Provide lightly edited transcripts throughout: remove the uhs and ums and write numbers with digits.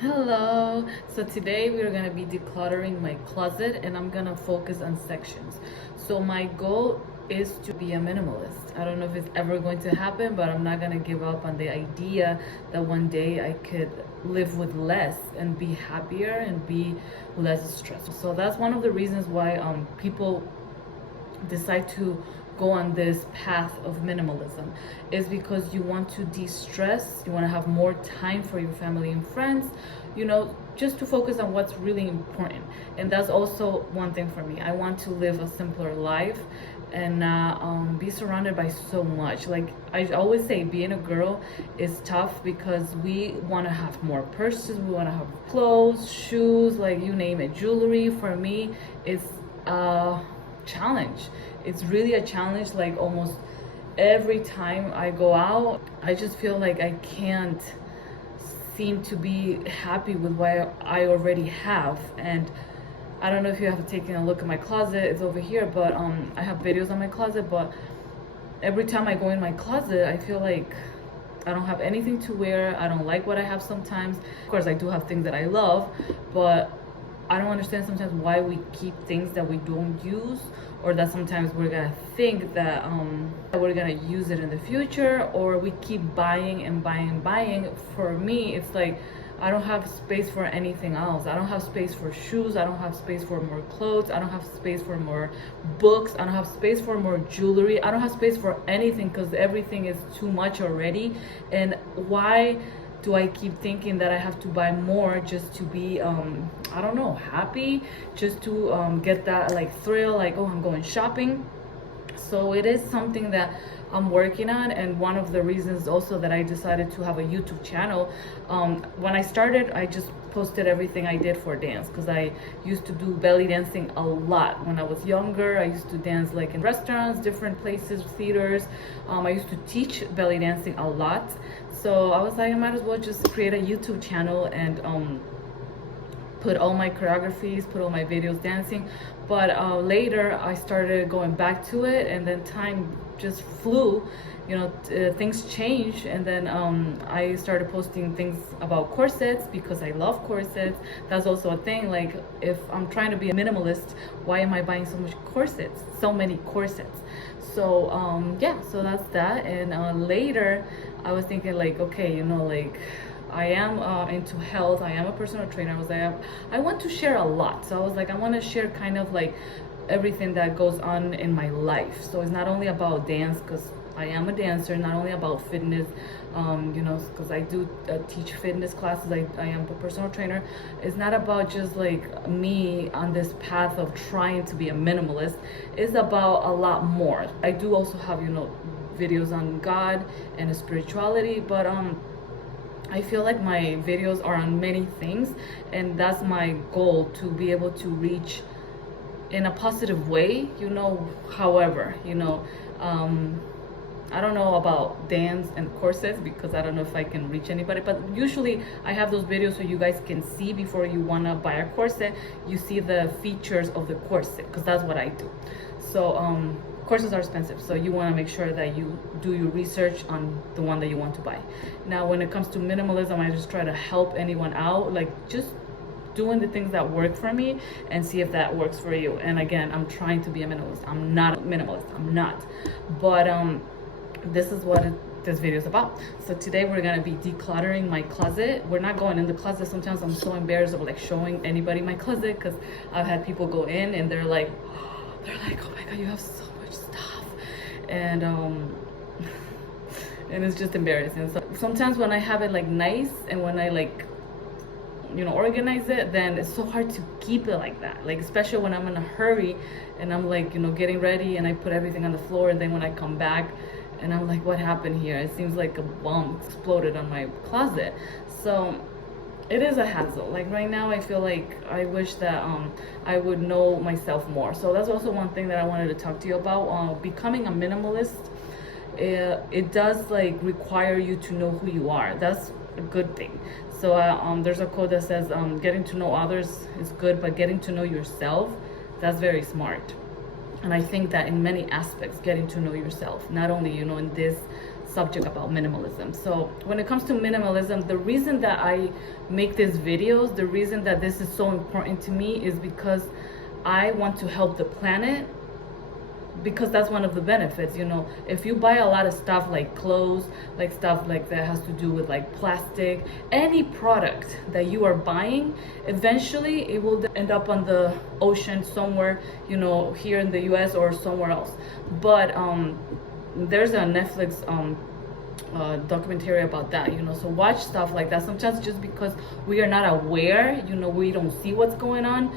Hello. So today we're gonna be decluttering my closet and I'm gonna focus on sections. So my goal is to be a minimalist. I don't know if it's ever going to happen, but I'm not gonna give up on the idea that one day I could live with less and be happier and be less stressful. So that's one of the reasons why people decide to go on this path of minimalism is because you want to de-stress, you want to have more time for your family and friends, just to focus on what's really important. And that's also one thing for me. I want to live a simpler life and not be surrounded by so much. Like I always say, being a girl is tough because we want to have more purses, we want to have clothes, shoes, like you name it, jewelry. For me, it's challenge. It's really a challenge. Like almost every time I go out, I just feel like I can't seem to be happy with what I already have. And I don't know if you have taken a look at my closet. It's over here, but I have videos on my closet. But every time I go in my closet, I feel like I don't have anything to wear. I don't like what I have sometimes. Of course, I do have things that I love, but I don't understand sometimes why we keep things that we don't use, or that sometimes we're gonna think that we're gonna use it in the future, or we keep buying and buying and buying. For me, it's like I don't have space for anything else. I don't have space for shoes. I don't have space for more clothes. I don't have space for more books. I don't have space for more jewelry. I don't have space for anything because everything is too much already. And why do I keep thinking that I have to buy more just to be I don't know, happy, just to get that like thrill, like, oh, I'm going shopping. So it is something that I'm working on, and one of the reasons also that I decided to have a YouTube channel. When I started, I just posted everything I did for dance because I used to do belly dancing a lot when I was younger. I used to dance like in restaurants, different places, theaters. I used to teach belly dancing a lot. So I was like, I might as well just create a YouTube channel and put all my choreographies, put all my videos dancing. But later I started going back to it, and then time just flew. Things changed, and then I started posting things about corsets because I love corsets. That's also a thing. Like if I'm trying to be a minimalist, why am I buying so much corsets, so many corsets? So yeah, so that's that. And later I was thinking like, okay, like I am into health. I am a personal trainer. I want to share a lot. So I was like, I want to share kind of like everything that goes on in my life. So it's not only about dance, because I am a dancer, not only about fitness, because I do teach fitness classes. I am a personal trainer. It's not about just like me on this path of trying to be a minimalist. It's about a lot more. I do also have, videos on God and spirituality, but I feel like my videos are on many things, and that's my goal, to be able to reach in a positive way, however, I don't know about dance and corsets because I don't know if I can reach anybody, but usually I have those videos so you guys can see before you want to buy a corset, you see the features of the corset, because that's what I do. So corsets are expensive, so you want to make sure that you do your research on the one that you want to buy. Now when it comes to minimalism, I just try to help anyone out, like just doing the things that work for me and see if that works for you. And again, I'm trying to be a minimalist. I'm not a minimalist. I'm not. But this is what this video is about. So today we're gonna be decluttering my closet. We're not going in the closet. Sometimes I'm so embarrassed of like showing anybody my closet, because I've had people go in and they're like, oh my god, you have so much stuff, and and it's just embarrassing. So sometimes when I have it like nice and when I like organize it, then it's so hard to keep it like that, like especially when I'm in a hurry and I'm like getting ready and I put everything on the floor, and then when I come back and I'm like, what happened here? It seems like a bomb exploded on my closet. So it is a hassle. Like right now I feel like I wish that I would know myself more. So that's also one thing that I wanted to talk to you about. Becoming a minimalist, it does like require you to know who you are. That's a good thing. So there's a quote that says, getting to know others is good, but getting to know yourself, that's very smart. And I think that in many aspects, getting to know yourself, not only in this subject about minimalism. So when it comes to minimalism, the reason that I make these videos, the reason that this is so important to me is because I want to help the planet, because that's one of the benefits. You know, if you buy a lot of stuff like clothes, like stuff like that has to do with like plastic, any product that you are buying, eventually it will end up on the ocean somewhere, you know, here in the US or somewhere else. But there's a Netflix documentary about that, you know. So watch stuff like that. Sometimes just because we are not aware, you know, we don't see what's going on,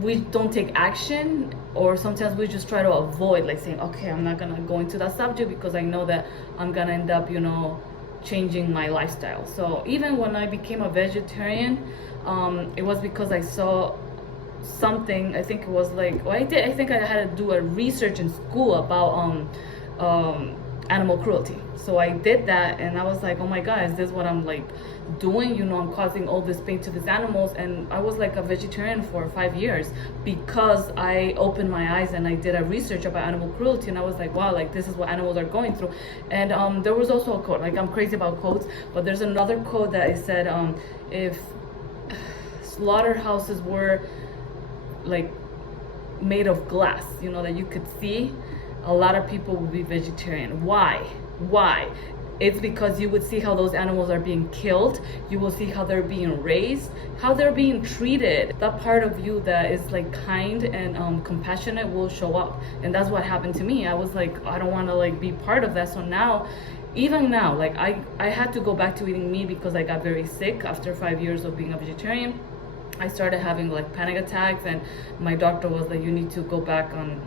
we don't take action, or sometimes we just try to avoid, like saying, okay, I'm not gonna go into that subject because I know that I'm gonna end up, you know, changing my lifestyle. So even when I became a vegetarian, it was because I saw something. I think it was like, well, I think I had to do a research in school about animal cruelty. So I did that, and I was like, oh my god, is this what I'm like doing? You know, I'm causing all this pain to these animals. And I was like a vegetarian for 5 years because I opened my eyes and I did a research about animal cruelty, and I was like, wow, like this is what animals are going through. And there was also a quote, like I'm crazy about quotes, but there's another quote that I said, if slaughterhouses were like made of glass, you know, that you could see, a lot of people would be vegetarian. Why? It's because you would see how those animals are being killed, you will see how they're being raised, how they're being treated. That part of you that is like kind and compassionate will show up. And that's what happened to me. I was like, I don't want to like be part of that. So now, even now, like I had to go back to eating meat because I got very sick after 5 years of being a vegetarian. I started having like panic attacks, and my doctor was like, you need to go back on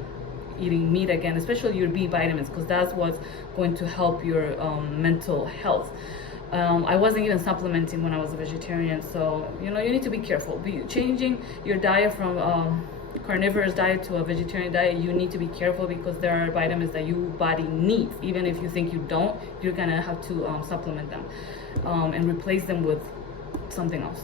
eating meat again, especially your B vitamins, because that's what's going to help your mental health. I wasn't even supplementing when I was a vegetarian, so you know, you need to be careful. Changing your diet from carnivorous diet to a vegetarian diet, you need to be careful because there are vitamins that your body needs. Even if you think you don't, you're gonna have to supplement them and replace them with something else.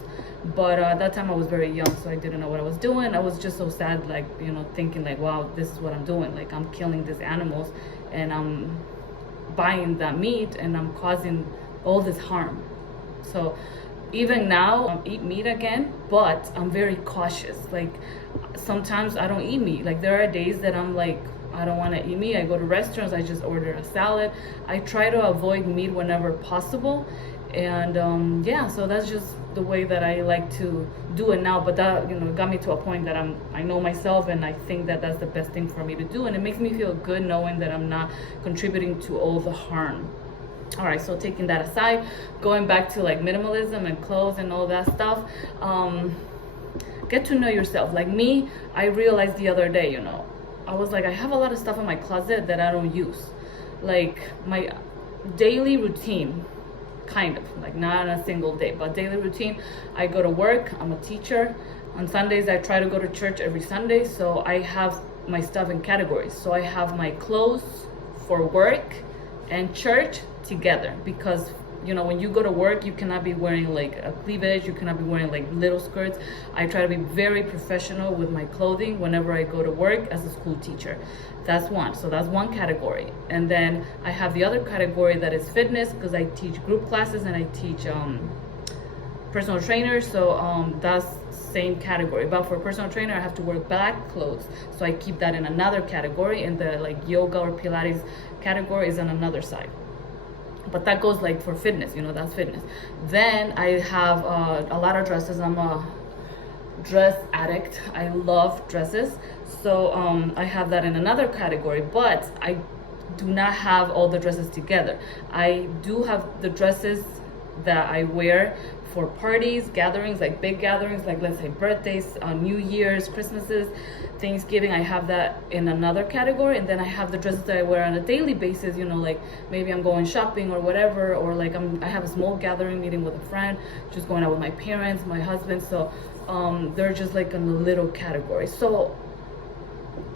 But at that time I was very young, so I didn't know what I was doing. I was just so sad, like, you know, thinking like, wow, this is what I'm doing. Like, I'm killing these animals and I'm buying that meat and I'm causing all this harm. So even now I eat meat again, but I'm very cautious. Like, sometimes I don't eat meat. Like, there are days that I'm like, I don't want to eat meat. I go to restaurants, I just order a salad. I try to avoid meat whenever possible. And yeah, so that's just the way that I like to do it now. But that, you know, got me to a point that I know myself, and I think that that's the best thing for me to do, and it makes me feel good knowing that I'm not contributing to all the harm. All right, so taking that aside, going back to like minimalism and clothes and all that stuff, get to know yourself. Like me, I realized the other day, you know, I was like, I have a lot of stuff in my closet that I don't use. Like my daily routine, kind of, like not on a single day, but daily routine. I go to work, I'm a teacher. On Sundays, I try to go to church every Sunday. So I have my stuff in categories. So I have my clothes for work and church together, because you know, when you go to work, you cannot be wearing like a cleavage, you cannot be wearing like little skirts. I try to be very professional with my clothing whenever I go to work as a school teacher. That's one. So that's one category. And then I have the other category that is fitness, because I teach group classes and I teach personal trainer. So that's same category. But for personal trainer, I have to wear black clothes. So I keep that in another category, and the like yoga or Pilates category is on another side. But that goes like for fitness, you know, that's fitness. Then I have a lot of dresses. I'm a dress addict. I love dresses. So I have that in another category, but I do not have all the dresses together. I do have the dresses that I wear for parties, gatherings, like big gatherings, like let's say birthdays, New Year's, Christmases, Thanksgiving. I have that in another category. And then I have the dresses that I wear on a daily basis, you know, like maybe I'm going shopping or whatever, or like I have a small gathering meeting with a friend, just going out with my parents, my husband. So they're just like in a little category. So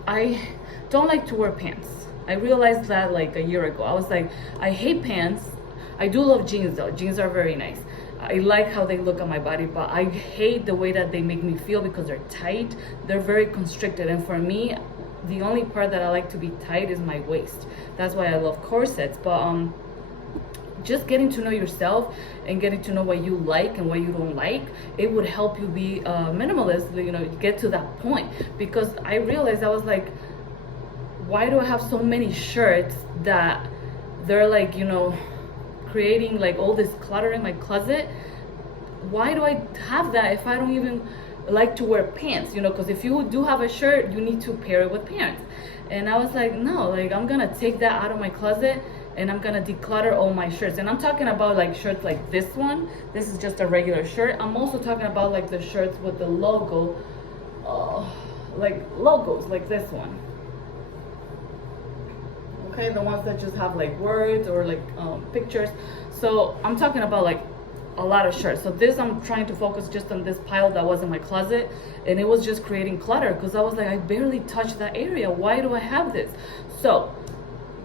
I don't like to wear pants. I realized that like a year ago. I was like, I hate pants. I do love jeans though. Jeans are very nice. I like how they look on my body, but I hate the way that they make me feel because they're tight. They're very constricted. And for me, The only part that I like to be tight is my waist. That's why I love corsets. But just getting to know yourself and getting to know what you like and what you don't like, it would help you be minimalist, you know, get to that point. Because I realized, I was like, why do I have so many shirts that they're like, you know, creating like all this clutter in my closet? Why do I have that if I don't even like to wear pants? You know, because if you do have a shirt, you need to pair it with pants. And I was like, no, like I'm gonna take that out of my closet and I'm gonna declutter all my shirts. And I'm talking about like shirts like this one. This is just a regular shirt. I'm also talking about like the shirts with the logo, like logos, like this one. Okay, the ones that just have like words or like pictures. So I'm talking about like a lot of shirts. So this, I'm trying to focus just on this pile that was in my closet, and it was just creating clutter because I was like, I barely touched that area. Why do I have this? So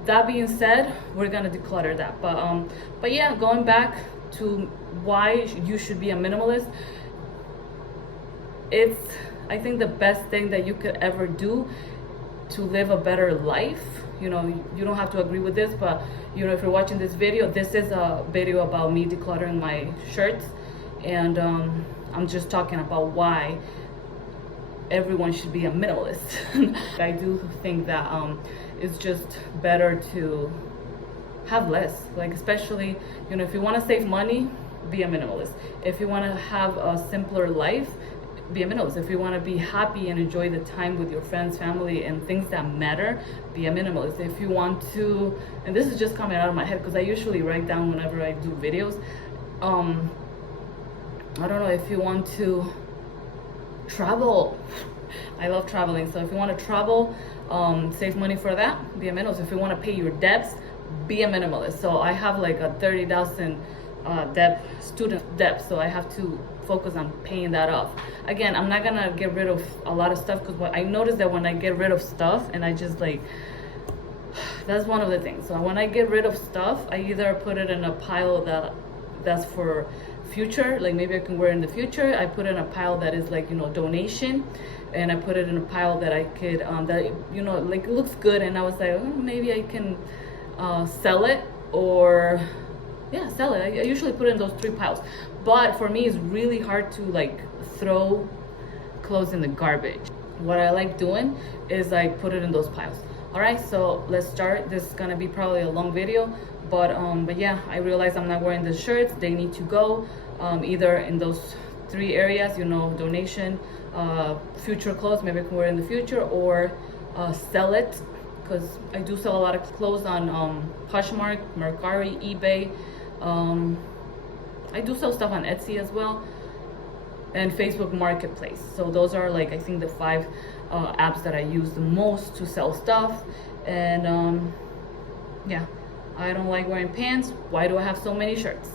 that being said, we're gonna declutter that. But yeah, going back to why you should be a minimalist, it's, I think, the best thing that you could ever do to live a better life. You know, you don't have to agree with this, but you know, if you're watching this video, this is a video about me decluttering my shirts, and I'm just talking about why everyone should be a minimalist. I do think that it's just better to have less, like, especially, you know, if you want to save money, be a minimalist. If you want to have a simpler life, be a minimalist. If you want to be happy and enjoy the time with your friends, family, and things that matter, be a minimalist. If you want to, and this is just coming out of my head because I usually write down whenever I do videos, I don't know, if you want to travel, I love traveling, so if you want to travel, save money for that, be a minimalist. If you want to pay your debts, be a minimalist. So I have like a 30,000 student debt, so I have to focus on paying that off. Again, I'm not gonna get rid of a lot of stuff because I noticed that when I get rid of stuff and I just like, that's one of the things. So when I get rid of stuff, I either put it in a pile that's for future, like maybe I can wear in the future. I put it in a pile that is like, you know, donation, and I put it in a pile that I could that, you know, like it looks good, and I was like, oh, maybe I can sell it, or yeah, sell it. I usually put it in those three piles. But for me, it's really hard to like throw clothes in the garbage. What I like doing is I put it in those piles. All right, so let's start. This is gonna be probably a long video, but yeah, I realize I'm not wearing the shirts. They need to go either in those three areas, you know, donation, future clothes, maybe I can wear in the future, or sell it, because I do sell a lot of clothes on Poshmark, Mercari, eBay. I do sell stuff on Etsy as well, and Facebook Marketplace. So those are like, I think, the 5 apps that I use the most to sell stuff. And yeah, I don't like wearing pants. Why do I have so many shirts?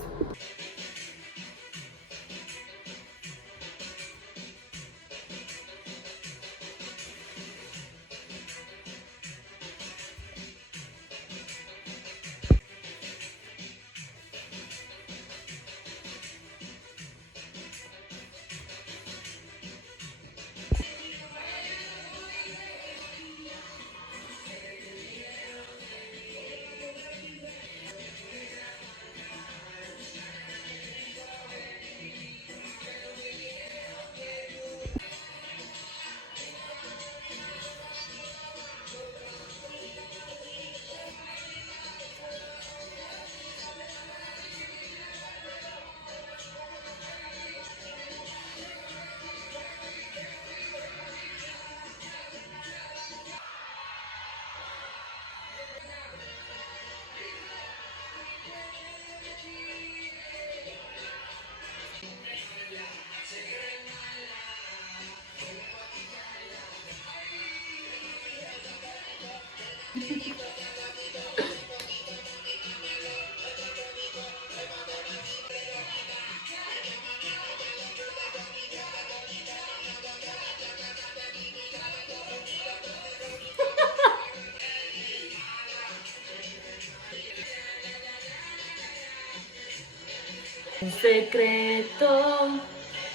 Un secreto,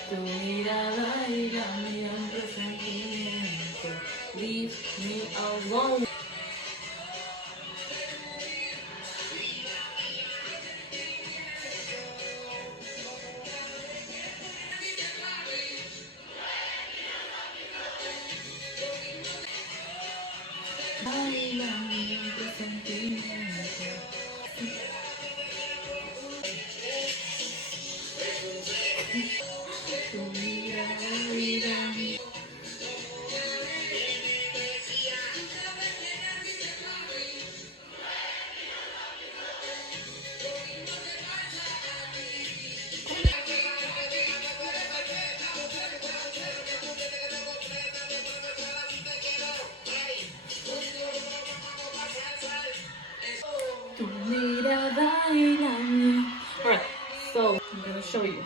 tu mirada y mi presentimiento. Leave me Alright, so I'm gonna show you.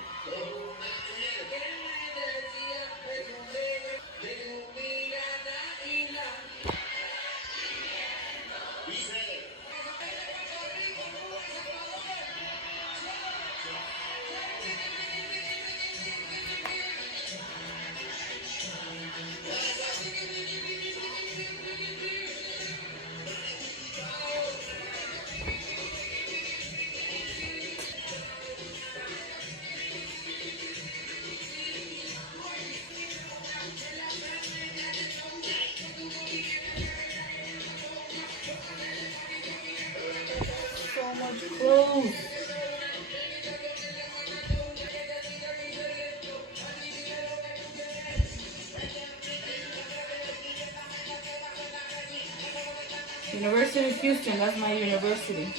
So much clothes. University of Houston, that's my university.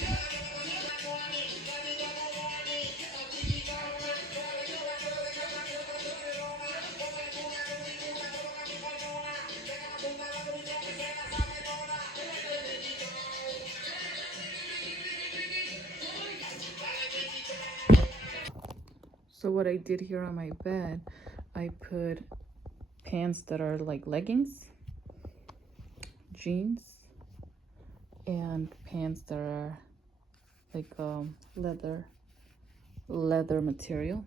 So what I did here on my bed, I put pants that are like leggings, jeans, and pants that are like leather material.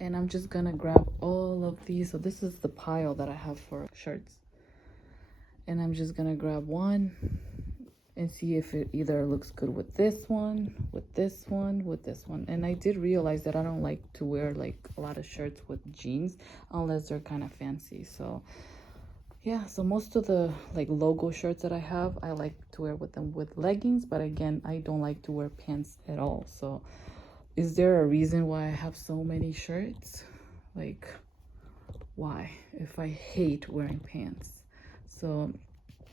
And I'm just gonna grab all of these. So this is the pile that I have for shirts, and I'm just gonna grab one and see if it either looks good with this one, with this one, with this one. And I did realize that I don't like to wear like a lot of shirts with jeans unless they're kind of fancy. So yeah, so most of the like logo shirts that I have, I like to wear with them with leggings, but again, I don't like to wear pants at all. So is there a reason why I have so many shirts? Like, why? If I hate wearing pants. So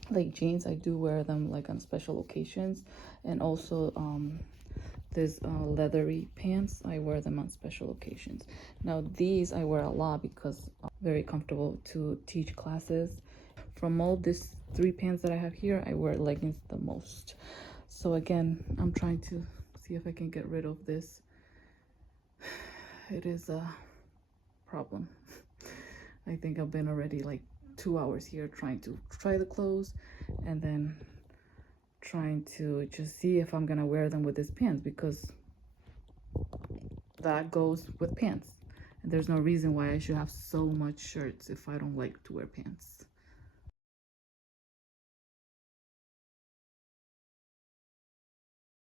like jeans, I do wear them like on special occasions, and also this leathery pants, I wear them on special occasions. Now these I wear a lot because I'm very comfortable to teach classes. From all these three pants that I have here, I wear leggings the most. So again, I'm trying to see if I can get rid of this. It is a problem. I think I've been already like 2 hours here trying to try the clothes, and then trying to just see if I'm gonna wear them with these pants, because that goes with pants, and there's no reason why I should have so much shirts if I don't like to wear pants.